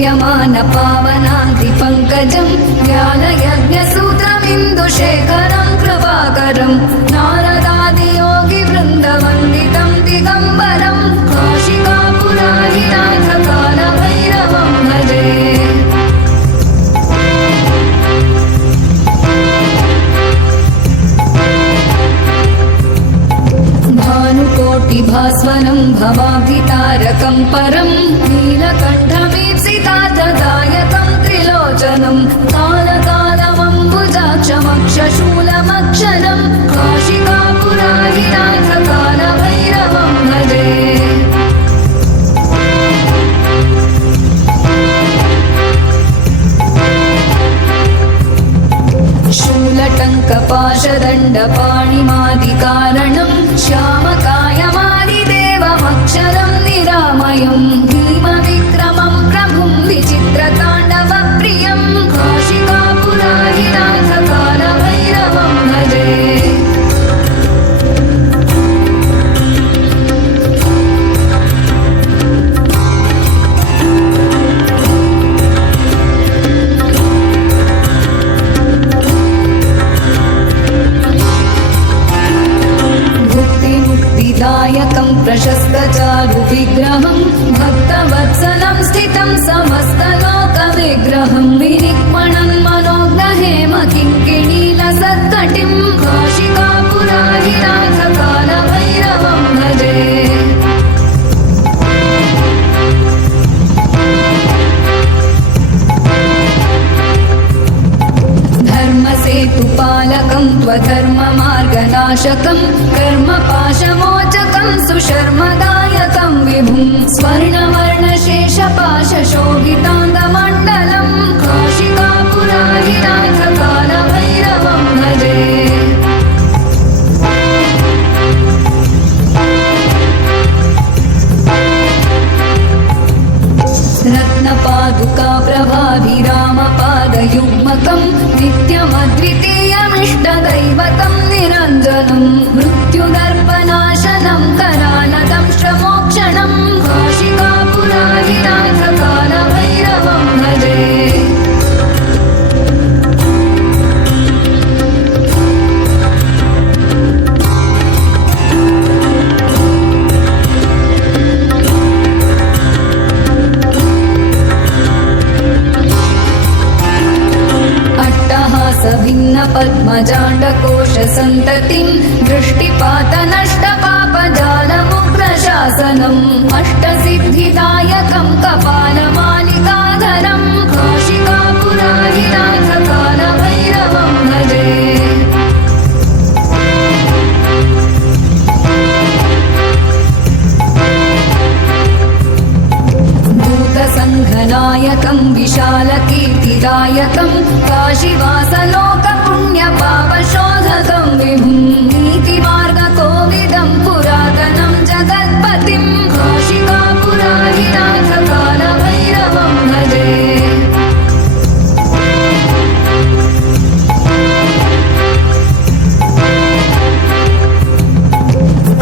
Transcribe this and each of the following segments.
सेव्यमान पावनान्तिपङ्कजं ज्ञानयज्ञसूत्रमिन्दुशेखरं कृपाकरं नारदादियोगिवृन्दवन्दितं दिगम्बरं काशिकापुराधिनाथकालभैरवं भजे। भानुकोटिभास्वरं भवाब्धितारकं परं नीलकण्ठमीप्सितार्थदायकं त्रिलोचनं कालकालमम्बुजाक्षमक्षशूलमक्षरं काशिकापुराधिनाथकालभैरवं भजे। शूलटङ्कपाशदण्डपाणिमादिकारणं श्यामकायमादिदेवमक्षरं निरामयं भीमविक्रमं प्रभुं विचित्रताण्डवप्रियं काशिकापुराधिनाथकालभैरवं भजे। दायकं प्रशस्तचारुविग्रहं भक्तवत्सलं स्थितं समस्तलोकविग्रहं विनिक्मणं मनोग्रहेम किङ्किणीलसत्कटिं काशिकापुराधिनाथकालभैरवं भजे। धर्मसेतुपालकं त्वधर्ममार्गनाशकं कर्मपाशमोचकं सुशर्मदायकं विभुं स्वर्णवर्णशेषपाशशोभिताङ्गमण्डलं काशिकापुराधिनाथकालभैरवं भजे। रत्नपादुकाप्रभाभिरामपादयुग्मकं नित्यमद्वितीयमिष्टदैवतं निरञ्जनं मृत्युदर्पनाशनं करालदंष्ट्रमोक्षणं काशिकापुराधिनाथकालभैरवं भजे। भिन्नपद्मजाण्डकोशसन्ततिं दृष्टिपातनष्टपापजालमुग्रशासनम् अष्टसिद्धिदायकं कपालमालिकाधरं काशिकापुराधिनाथकालभैरवं भजे। भूतसङ्घनायकं विशालकीर्तिदायकं काशीवासलोकपुण्यपापशोधकं विभुं नीतिमार्गकोविदं पुरातनं जगत्पतिं काशिकापुराधिनाथकालभैरवं भजे।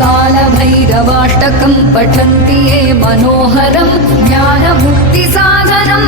कालभैरवाष्टकं पठन्ति ये मनोहरं ज्ञानमुक्तिसाधनं